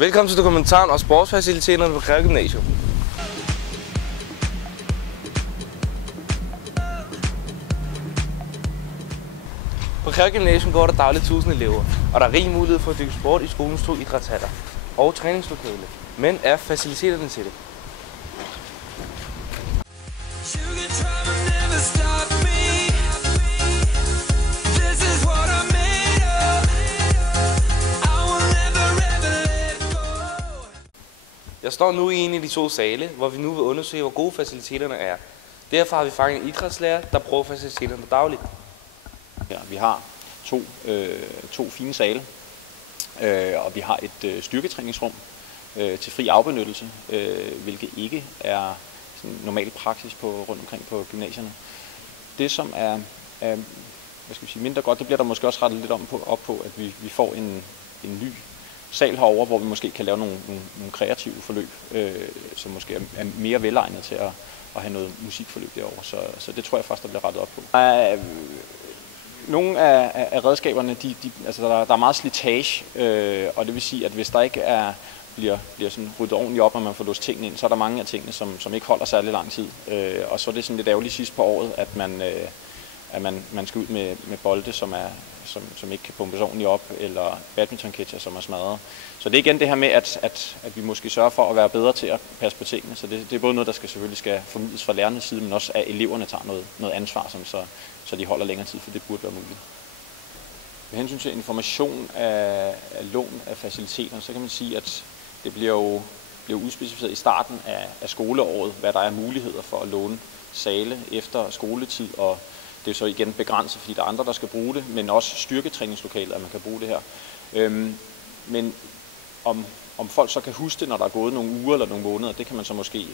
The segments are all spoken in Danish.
Velkommen til dokumentaren og sportsfaciliteterne på Greve Gymnasium. På Greve Gymnasium går der dagligt 1000 elever, og der er rig mulighed for at dyrke sport i skolens 2 idrætshaller og træningslokale. Men er faciliteterne til det? Jeg står nu i en af de 2 sale, hvor vi nu vil undersøge, hvor gode faciliteterne er. Derfor har vi fanget en idrætslærer, der bruger faciliteterne dagligt. Ja, vi har to fine sale, og vi har et styrketræningsrum til fri afbenyttelse, hvilket ikke er sådan normal praksis rundt omkring på gymnasierne. Det, som er hvad skal vi sige, mindre godt, det bliver der måske også rettet lidt op på, at vi får en ny sal herovre, hvor vi måske kan lave nogle kreative forløb, som måske er mere velegnet til at have noget musikforløb derovre. Så det tror jeg faktisk, der bliver rettet op på. Nogle af redskaberne, altså der er meget slitage, og det vil sige, at hvis der ikke bliver sådan ryddet ordentligt op, og man får låst tingene ind, så er der mange af tingene, som ikke holder særlig lang tid. Og så er det sådan lidt ærgerligt sidst på året, at man skal ud med bolde, som ikke kan pumpes ordentligt op, eller badmintonketcher, som er smadret. Så det er igen det her med, at vi måske sørger for at være bedre til at passe på tingene. Så det er både noget, der selvfølgelig skal formidles fra lærernes side, men også at eleverne tager noget ansvar, så de holder længere tid, for det burde være muligt. Med hensyn til information af lån af faciliteter, så kan man sige, at det bliver udspecificeret i starten af skoleåret, hvad der er muligheder for at låne sale efter skoletid, og det er så igen begrænset, fordi der er andre, der skal bruge det, men også styrketræningslokalet, at man kan bruge det her. Men om folk så kan huske det, når der er gået nogle uger eller nogle måneder, det kan man så måske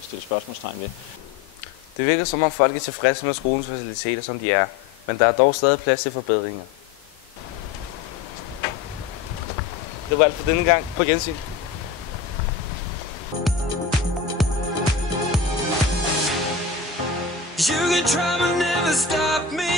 stille spørgsmålstegn ved. Det virker som om folk er tilfredse med skolens faciliteter, som de er, men der er dog stadig plads til forbedringer. Det var alt for denne gang. På gensyn. You can try but never stop me.